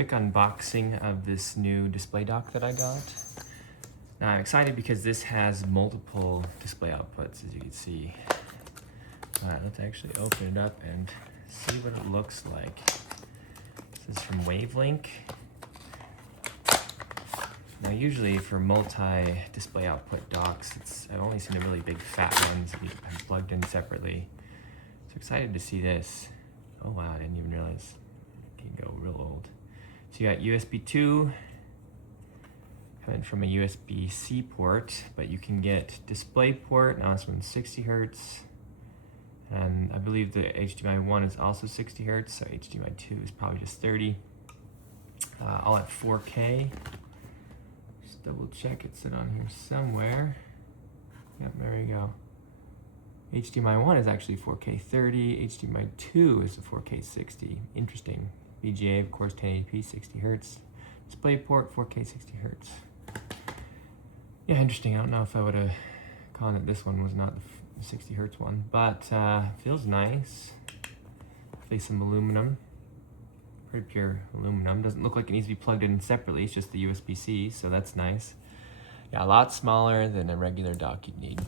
quick unboxing of this new display dock that I got. Now I'm excited because this has multiple display outputs, as you can see. Alright, let's actually open it up and see what it looks like. This is from WAVLINK. Now usually for multi-display output docks, I've only seen the really big fat ones that you have plugged in separately. So excited to see this. Oh wow, I didn't even realize it can go real old. So you got USB 2 coming from a USB-C port, but you can get display port. Now this one's 60 hertz. And I believe the HDMI 1 is also 60 hertz, so HDMI 2 is probably just 30. All at 4K. Just double check it's on here somewhere. Yep, there we go. HDMI 1 is actually 4K 30, HDMI 2 is a 4K 60. Interesting. VGA, of course, 1080p, 60 hertz. Display port, 4K 60 hertz. Yeah, interesting. I don't know if I would have called it this one was not the 60 hertz one, but feels nice. Definitely some aluminum. Pretty pure aluminum. Doesn't look like it needs to be plugged in separately. It's just the USB-C, so that's nice. Yeah, a lot smaller than a regular dock you'd need.